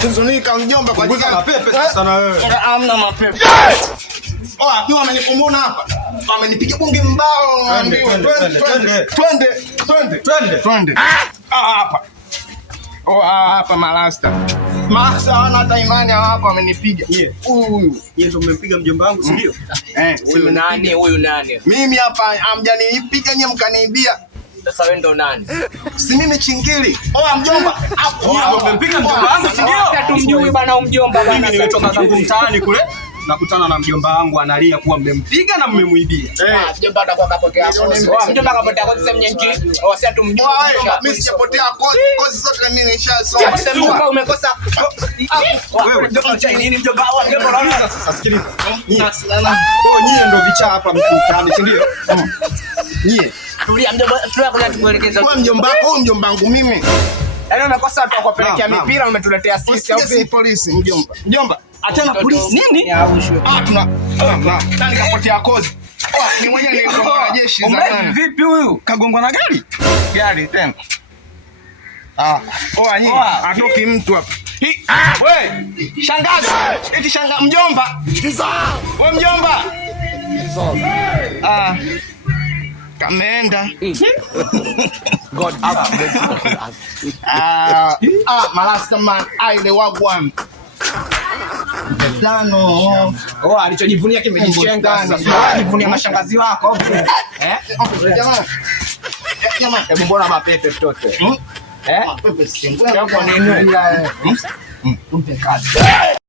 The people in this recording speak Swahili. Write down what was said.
kuzunika mjomba kwa punguza mapepe sasa na wewe. Hamna mapepe. Oa, ni wamenikumona hapa. Wamenipiga bunge mbao ng'ambiwa. Twende. Hapa. Hapa malasta. Masa wana hata imani hapa wamenipiga. Huyu. Yeye ndo mmempiga mjomba wangu, si ndio? Huyu nani? Mimi hapa hamjanipiga nyie mkaniibia. Sasa wewe ndo nani? Si mimi Chingili. Oa mjomba. Yeye ndo mmempiga mjomba wangu, si ndio? Hatumjui bwana mjomba bwana. Mimi nimetoka zangu mtaani kule. Nakutana na mjomba wangu analia kuwa mmempiga na mmemuibia. Mjomba atakuwa kapotea hapo. Mjomba kapotea kwa sehemu nyingine. Wasi hatumjui. Mimi sijapotea kozi zote mimi nishasoma. Sema umekosa. Wewe Ndio nini mjomba wangu? Mjomba wangu sasa sikiliza. Kwa nyie ndo vichaa hapa mtaani, si ndio? Nyie. Tulia mjomba, tulia tukuelekeza. Kwa mjomba wako, huyu mjomba wangu mimi. Yaani umekosa watu wakupelekea mipira umetuletea sisi au si polisi mjomba. Mjomba, achana polisi nini? Nani kapotea kozi? Ni mwenyewe nilikuwa na jeshi zamani. Vipi huyu? Kagongwa na gari tena. Nyinyi atoki mtu hapa. Wewe, shangazi. Eti mjomba. Wewe mjomba. Kameenda. God have mercy. Malasta man, ile wagwan. Dano. Alichojivunia kimejichenga sasa. Alijivunia mashangazi wako. Jamaa. Hebu mbona mapepe mtoto? Mapepe si ngwea. Kwa nini? Tumpe kazi.